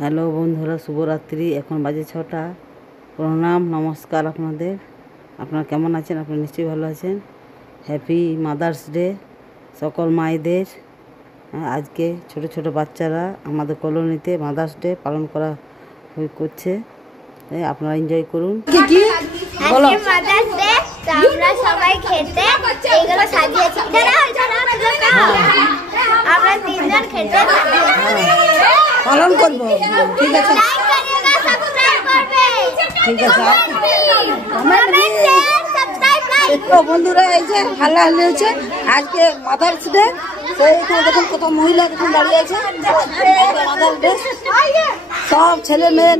Hello বন্ধুরা, শুভরাত্রি। এখন বাজে 6টা। প্রণাম, নমস্কার আপনাদের। আপনারা কেমন আছেন? আপনারা নিশ্চয়ই ভালো আছেন। হ্যাপি মাদার্স ডে সকল মায়েদের। আজকে ছোট ছোট বাচ্চারা আমাদের কলোনিতে মাদার্স ডে পালন করছে। আপনারা এনজয় করুন। কি বলো? মাদার্স ডে আমরা সবাই খেতে এগুলো সাজিয়েছি। আমরা তিনজন খেতে পালন করবো। ঠিক আছে, ঠিক আছে। বন্ধুরা, এই যে হাল্লাহাল্লি হচ্ছে আজকে মাদার্স ডে। এখানে দেখুন কত মহিলা দেখুন দাঁড়িয়ে আছে। মাদার্স ডে সব ছেলে মেয়ে।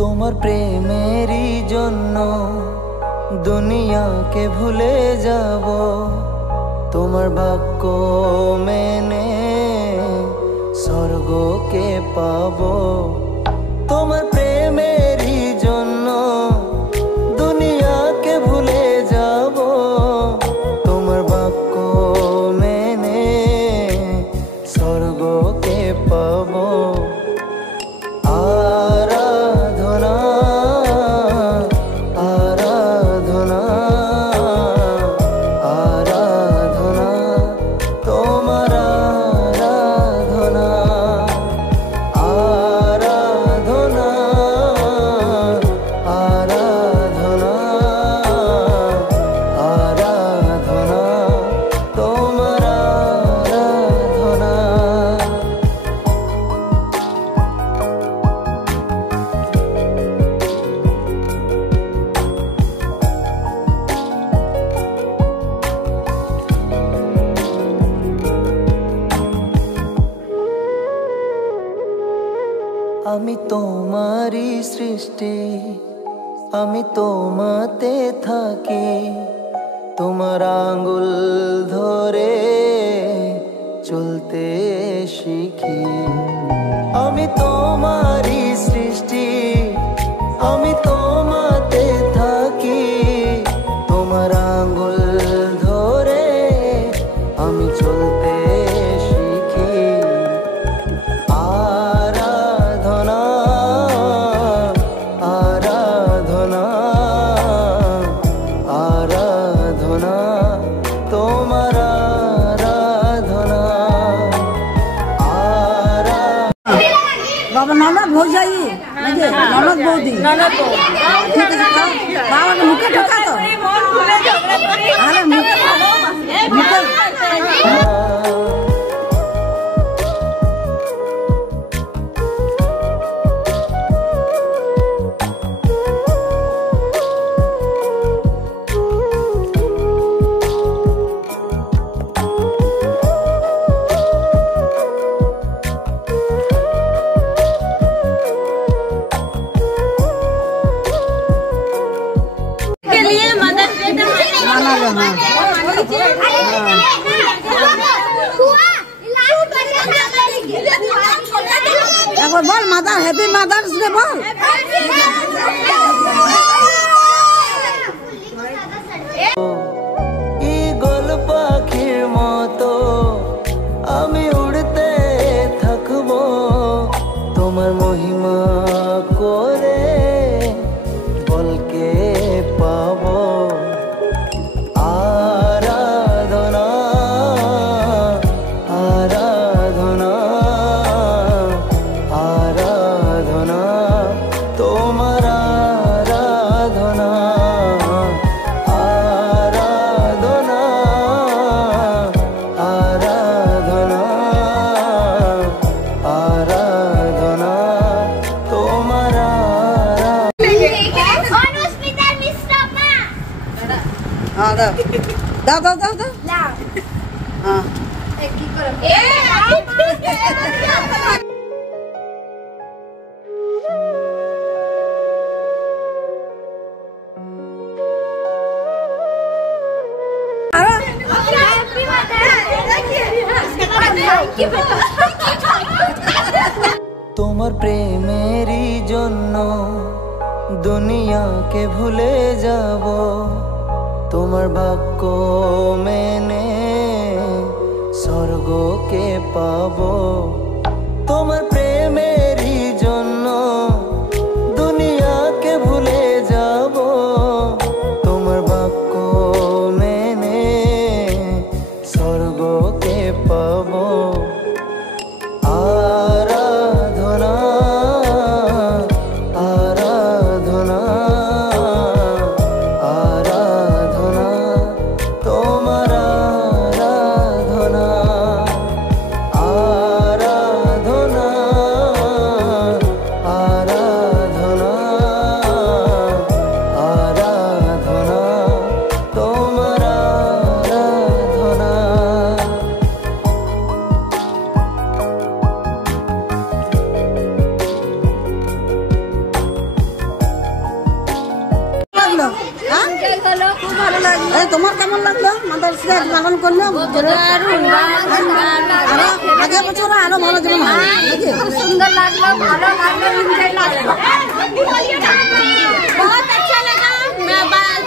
তোমার প্রেমেরই জন্য দুনিয়াকে ভুলে যাব, তোমার বাক্য মেনে স্বর্গকে পাবো। তোমার প্রেমেরই জন্য দুনিয়াকে ভুলে যাব, তোমার বাক্য মেনে স্বর্গকে পাবো। আমি তোমারই সৃষ্টি, আমি তোমাতে থাকি, তোমার আঙ্গুল ধরে চলতে শিখি। আমি তোমারই সৃষ্টি, আমি তোমাতে থাকি, তোমার আঙ্গুল ধরে আমি চলতে শিখি। বাবা ননদ ভৌজাই নাকি? ননদ বৌদি, ঠিক আছে। বাবাকে মুখে ঢোকা তো, আরে মুখে একবার বল মাদার, হ্যাপি মাদার্স ডে বল। ঈগল পাখির মতো আমি উড়তে থাকবো, তোমার মহিমা করে বলকে পাবো। আরাধনা আরাধনা দাও দাও দাও দাও দাও দাও নাও হ্যাঁ কি করো তোমার প্রেমেরই জন্য দুনিয়াকে ভুলে যাব, তোমার বাক্য মেনে স্বর্গকে পাবো। তোমার প্রেমেরই জন্য দুনিয়াকে ভুলে যাব, তোমার বাক্য মেনে স্বর্গকে পাবো। আরাধনা আরাধনা আরাধনা তোমার আরাধনা আরাধনা আরাধনা আরাধনা তোমার আরাধনা। লাগলো হ্যাঁ হলো খুব ভালো লাগলো এই তোমার কেমন লাগলো মাদার্স ডে পালন করলো আরো আগে বছর আরো ভালো যেমন হয় নাকি? খুব সুন্দর লাগলো ভালো লাগলো এনজয় লাগলো बहुत अच्छा लगा।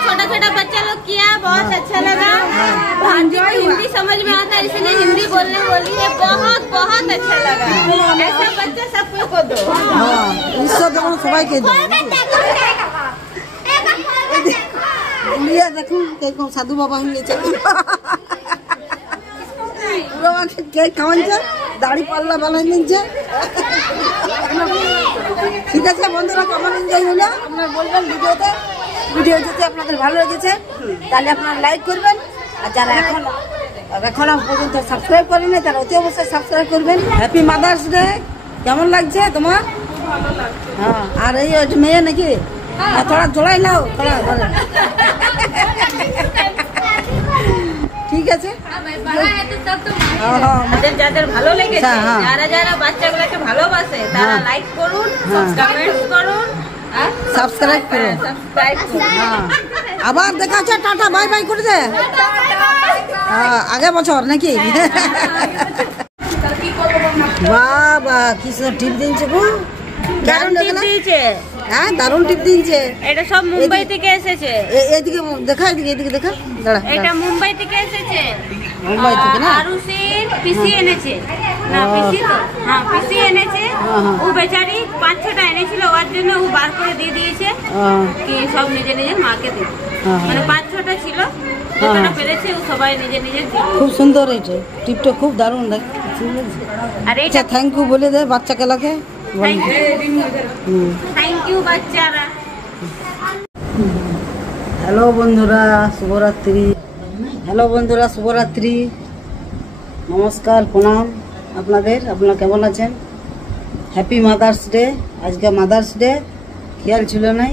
छोटा छोटा बच्चा लोग किया, बहुत अच्छा लगा। भांजी को हिंदी समझ में आता है इसलिए हिंदी बोलने बोली है, बहुत बहुत अच्छा लगा। ऐसा बच्चा सबको को दो। হ্যাঁ ঈশ্বর যখন সবাইকে দিই লিয়া দেখুন কিরকম সাধু বাবা হয়ে গেছে বাবাকে কেক খাওয়াচ্ছে দাড়ি পাল্লা বানাই নিচ্ছে ঠিক আছে বন্ধুরা কেমন এনজয় হলো আপনারা বলবেন ভিডিও যদি আপনাদের ভালো লেগেছে তাহলে আপনারা লাইক করবেন আর যারা এখন পর্যন্ত সাবস্ক্রাইব করেনি তারা অতি অবশ্যই সাবস্ক্রাইব করবেন। Happy mother's day. কেমন লাগছে তোমার? হ্যাঁ আর এই মেয়ে নাকি थोड़ा জড়াই নাও थोड़ा ঠিক আছে যাদের ভালো লেগেছে হ্যাঁ। যারা যারা বাচ্চাগুলোকে ভালোবাসে তারা হ্যাঁ। লাইক করুন, হ্যাঁ। কমেন্ট করুন, সাবস্ক্রাইব করুন। সাবস্ক্রাইব করুন। হ্যাঁ আবার দেখা হচ্ছে টাটা বাই বাই করে দে হ্যাঁ আগে বছর নাকি বাহ বাহ কি সুন্দর টিপ দিয়েছে গো দারুণ টিপ দিয়েছে। হ্যাঁ দারুণ টিপ দিয়েছে এটা সব মুম্বাই থেকে এসেছে। এদিকে দেখা এদিকে দেখা দাঁড়া এটা মুম্বাই থেকে এসেছে। মুম্বাই থেকে না আরুষির পিসি এনেছে না পিসি তো হ্যাঁ পিসি এনেছে। হ্যাঁ। ও বেচারি 5-6টা এনেছিল ওর জন্য ও বার করে দিয়ে দিয়েছে কি সব নিজে নিজের মাকে দেবে। হ্যাঁ। মানে 5-6টা ছিল যেটা পেরেছে ও সবাই নিজে নিজে দিল। খুব সুন্দর এটা টিপটা খুব দারুণ দেখ আর আচ্ছা এটা থ্যাংক ইউ বলে দে বাচ্চাকে লাগে থ্যাংক ইউ বাচ্চারা। হ্যালো বন্ধুরা শুভরাত্রি। হ্যালো বন্ধুরা শুভরাত্রি, নমস্কার প্রণাম আপনারা কেমন আছেন? Happy mother's day. আজকে মাদার্স ডে খেয়াল ছিল না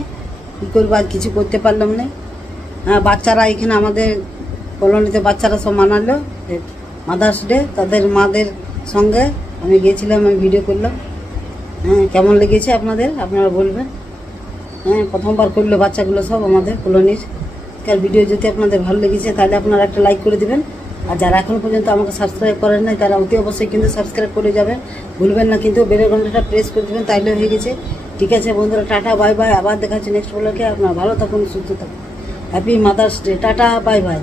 কী করবো আজ কিছু করতে পারলাম না। হ্যাঁ বাচ্চারা এখানে আমাদের কলোনিতে বাচ্চারা সব মানালো মাদার্স ডে, তাদের মাদের সঙ্গে আমি গিয়েছিলাম, আমি ভিডিও করলাম। হ্যাঁ কেমন লেগেছে আপনারা বলবেন। হ্যাঁ প্রথমবার করলো বাচ্চাগুলো সব আমাদের কলোনির। কার ভিডিও যদি আপনাদের ভালো লেগেছে তাহলে আপনারা একটা লাইক করে দিবেন। আর যারা এখন পর্যন্ত আমাকে সাবস্ক্রাইব করেন নাই তারা অতি অবশ্যই কিন্তু সাবস্ক্রাইব করে যাবেন, ভুলবেন না কিন্তু বেলের ঘন্টাটা প্রেস করে দেবেন, তাইলে হয়ে গেছে। ঠিক আছে বন্ধুরা, টাটা বাই বাই, আবার দেখা হচ্ছে নেক্সট ব্লগে। আপনারা ভালো থাকুন, সুস্থ থাকুন। Happy mother's day, tata bye bye.